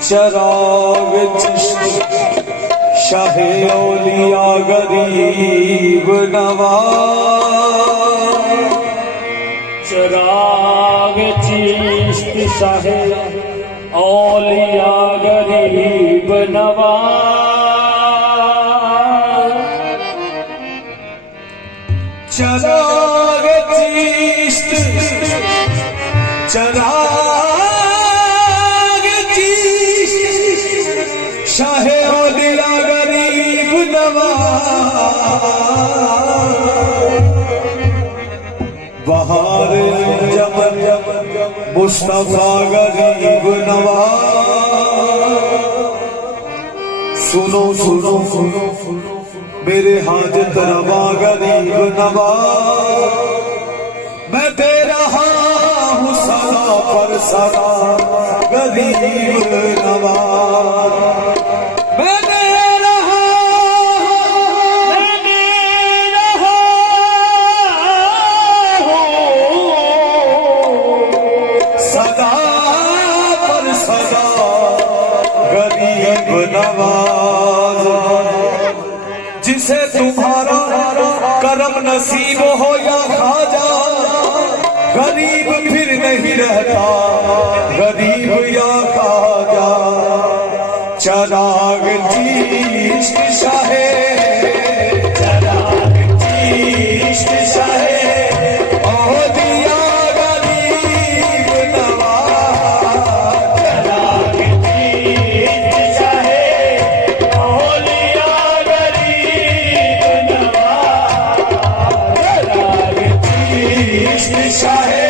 चराग चिश्त शाहे औलिया गरीब नवाज। चराग चिश्त शाहे औलिया गरीब नवाज। चराग चिश्त चराग चिश्त शाहे औलिया गरीब नवाज। बहार जमन मुस्तफा गरीब नवाज। सुनो सुनो सुनो मेरे हाजत रवा गरीब नवाज। मैं दे रहा हूँ सदा पर सदा गरीब नवाज। मैं दे रहा सदा पर सदा गरीब नवाज। जिसे तुम्हारा करम नसीब हो या खाजा, गरीब फिर नहीं रहता गरीब या खाजा। चराग चिश्त शाहे चराग चिश्त शाहे औलिया गरीब नवाज। चराग चिश्त शाहे औलिया गरीब नवाज। चराग चिश्त शाहे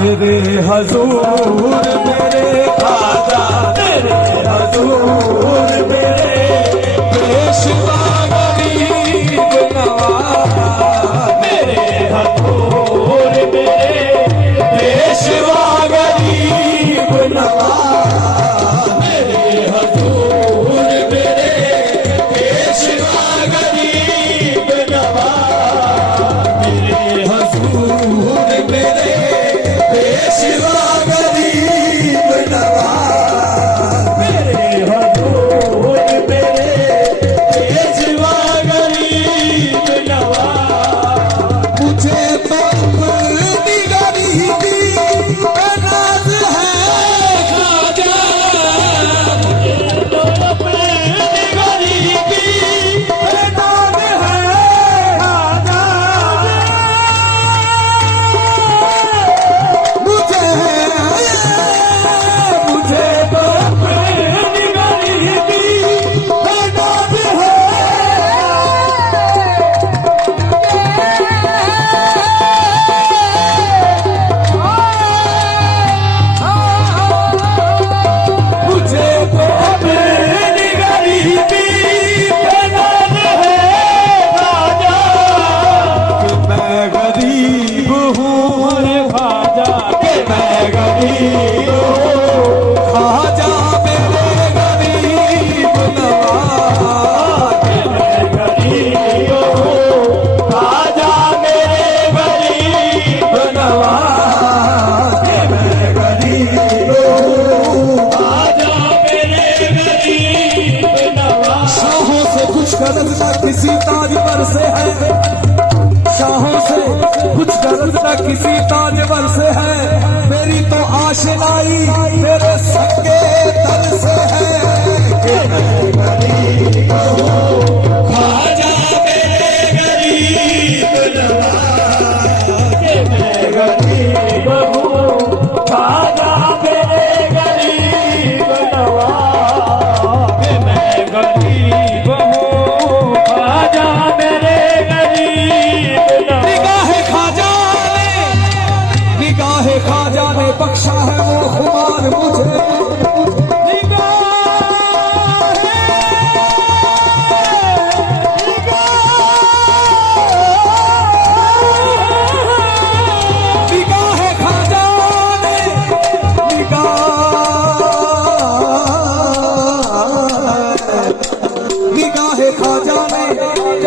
तेरे हजूर मेरे ख्वाजा तेरे हजूर मेरे पेशवा गरीब नवाज मेरे हजूर मेरे पेशवा गरीब नवाज मेरे हजूर मेरे पेशवा गरीब नवाज मेरे हजूर मेरे पेशवा गरीब नवाज मेरे हजूर मेरे पेशवा गरीब नवाज मुझे तो अपनी गरीबी पे नाज है ख्वाजा मुझे तो अपनी गरीबी पे नाज है ख्वाजा मुझे मुझे तो अपनी गरीबी पे नाज है मुझे तो अपनी गरीबी पे नाज है ख्वाजा कि मैं गरीब हूँ रे ख्वाजा कि मैं गरीब हूँ ख्वाजा मेरे गरीब नवाज कि मैं गरीब हूँ ख्वाजा मेरे गरीब नवाज कि मैं गरीब हूँ ख्वाजा मेरे गरीब नवाज शाहों से कुछ गरज न किसी ताजवर से है शाहों से कुछ गरज न किसी ताजवर से है मेरी तो आशनाई तेरे संगे दर से है कि मैं गरीब हूँ ख्वाजा मेरे गरीब नवाज कि मैं गरीब हूँ ख्वाजा मेरे गरीब नवाज कि मैं गरीब हूँ ख्वाजा मेरे गरीब नवाज निगाहे ख्वाजा ने बख्शा है वो खुमार मुझे निगाहे ख्वाजा ने निगाहे ख्वाजा ने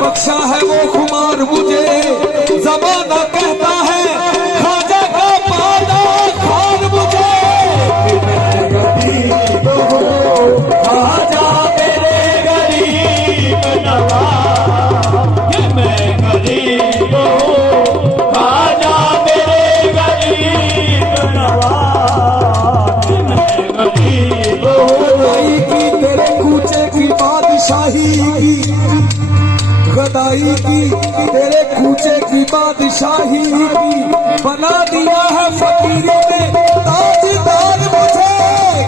बख्शा है वो खुमार मुझे जमाना कहता है ख्वाजा का पादा खान मुझे कि मैं गरीब हूँ ख्वाजा मेरे गरीब नवाज कि मैं गरीब हूँ ख्वाजा मेरे गरीब नवाज कि मैं गरीब हूँ गदाई की तेरे कूचे की बादशाही की गदाई की तेरे कूचे की बादशाही की बना दिया है फकीरी में ताजदार मुझे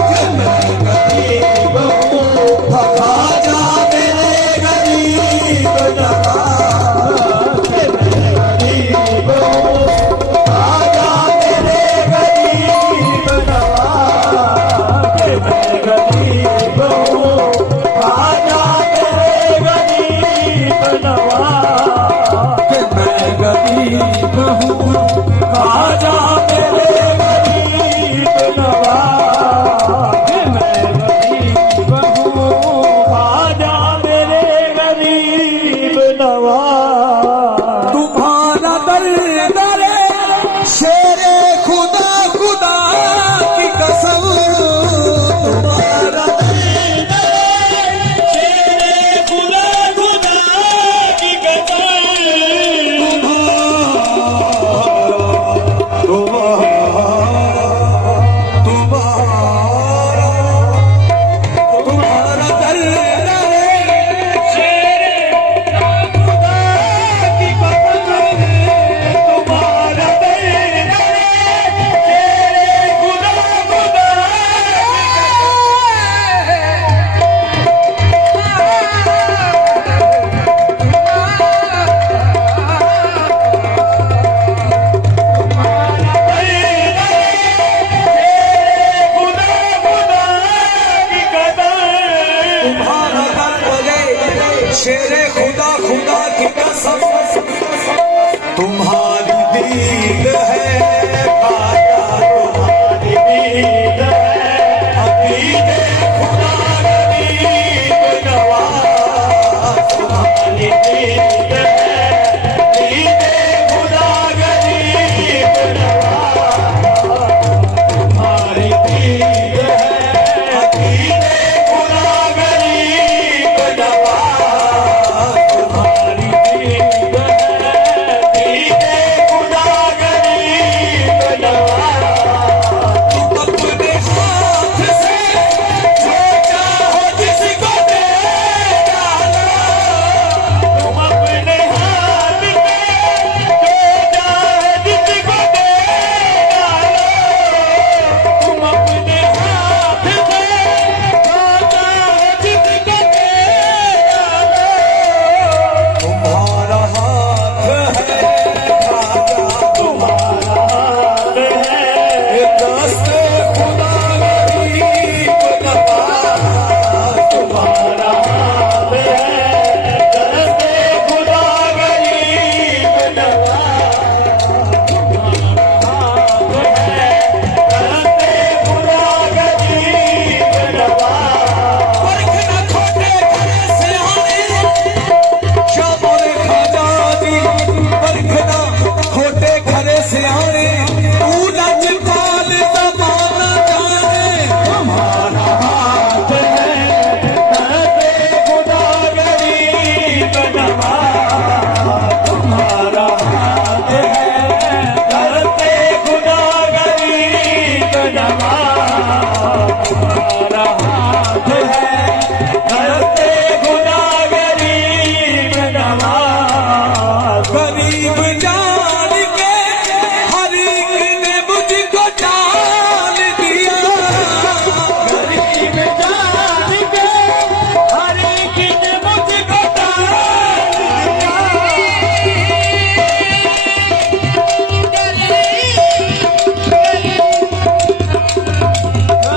कि मैं गरीब हूँ ख्वाजा मेरे गरीब नवाज कि मैं गरीब हूँ ख्वाजा मेरे गरीब नवाज कि मैं गरीब हूँ ख्वाजा मेरे गरीब नवाज कि मैं गरीब हूँ ख्वाजा मेरे गरीब है खाजा तुम्हारी नींद है अकीदे खुदा गरीब नवाज तुम्हारी नींद है अकीदे खुदा गरीब नवाज तुम्हारी नींद है अकीदे खुदा गरीब नवाज तुम्हारी नींद है अकीदे खुदा गरीब नवाज तुम अपने हाथ से जो चाहो जिसको दे डालो तुम अपने हाथ से जो चाहे जिसको दे डालो तुम अपने हाथ से जो चाहे जिसको दे डालो तुम्हारा हाथ है खाजा तुम्हारा हाथ है दस्ते खुदा गरीब नवाज तुम्हारा हाथ है दस्ते खुदा गरीब नवाज तुम्हारा हाथ है दस्ते खुदा गरीब नवाज परखना खोटे खरे सियाने शामोरे खाजा जी परखना खोटे खरे सियाने तू लजपाल ज़माना जाने तुम्हारा हाथ है दस्ते खुदा गरीब नवाज तुम्हारा हाथ है दस्ते खुदा गरीब नवाज तुम्हारा हाथ है दस्ते खुदा गरीब नवाज गरीब जान के हर एक ने मुझको जान दिया गरीब जान के हर एक ने मुझको जान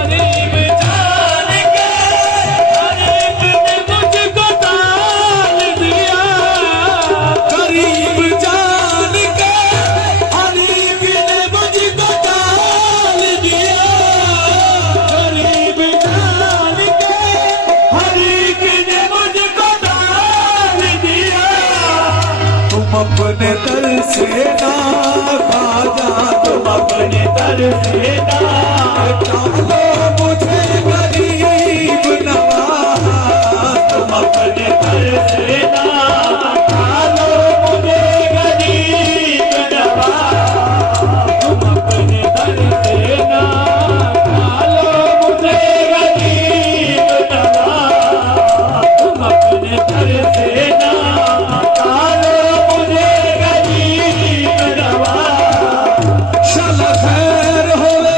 गरीब जान के हर एक ने मुझको दान दिया गरीब जान के हर एक ने मुझको दान दिया गरीब जान के हर एक ने मुझको दान दिया तुम अपने दर से ना खाजा तुम अपने दर से ना डालो मुझे गरीब नवाज तुम अपने दर से ना डालो मुझे गरीब नवाज तुम अपने दर से ना डालो मुझे गरीब नवाज तुम अपने दर से ना डालो मुझे गरीब नवाज शाला खैर होवे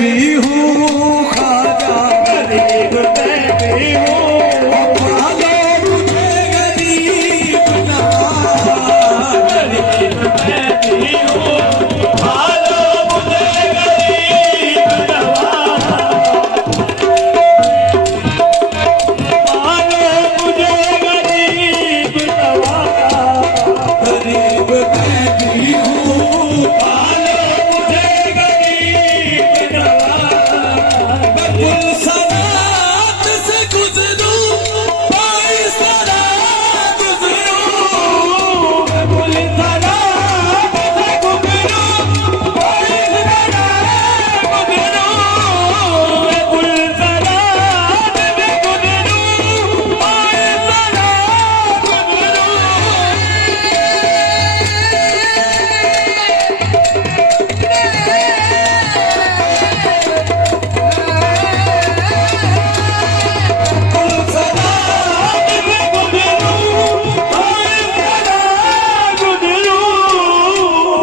भी हूँ ख्वाजा, गरीब मैं भी हूँ, पालो मुझे गरीब नवाज। गरीब मैं भी हूँ, पालो मुझे गरीब नवाज। पालो मुझे गरीब नवाज। गरीब मैं भी हूँ, पालो मुझे गरीब नवाज। गुलशनात से गुजरूं, बाइसरा गुजरूं। गुलशनात से गुजरूं, बाइसरा गुजरूं। गुलशनात से गुजरूं, बाइसरा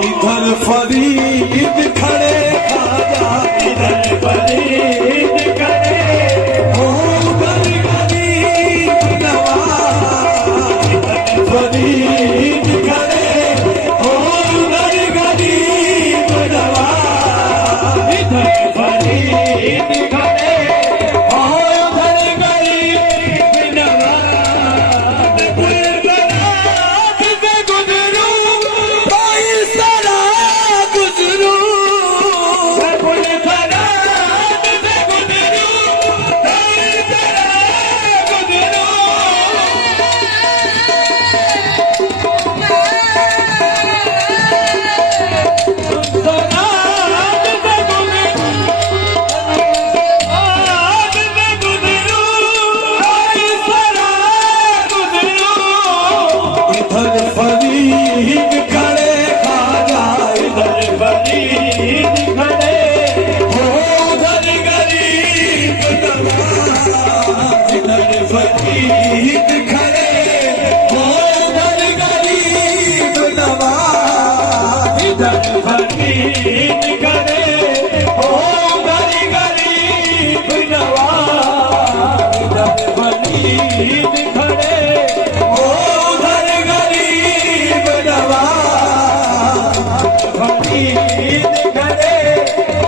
इधर फरीद खड़े ख्वाजा, इधर फरीद करे, हो उधर गरीब नवाज। इधर फरीद खड़े, हो उधर गरीब नवाज। इधर फरीद करे, और उधर गरीब नवाज। गुलशनात से गुजरूं, बाइसरा गुजरूं। गुलशनात से गुजरूं, बाइसरा गुजरूं। इधर फरीद खड़े ख्वाजा, इधर हो उधर गरीब नवाज। इधर फरीद खड़े, हो उधर गरीब नवाज। इधर फरीद खड़े, हो उधर गरीब नवाज। इधर फरीद खड़े, हो उधर गरीब नवाज। फरीद खड़े,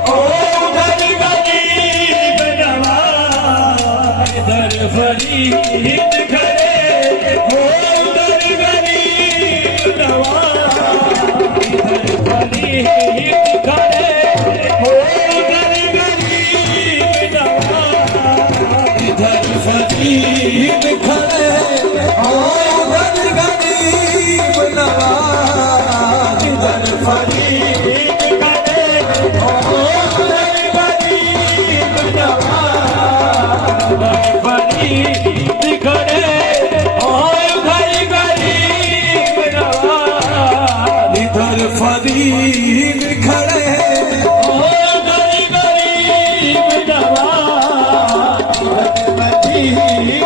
हो उधर गरीब नवाज। इधर फरीद खड़े, हो उधर गरीब नवाज। इधर फरीद खड़े, हो उधर गरीब नवाज। इधर फरीद खड़े, हो उधर गरीब नवाज। इधर फरीद खड़े, हो उधर गरीब नवाज। फरीद खड़े, और उधर गरीब नवाज। इधर फरीद खड़े, और उधर गरीब नवाज। फरीद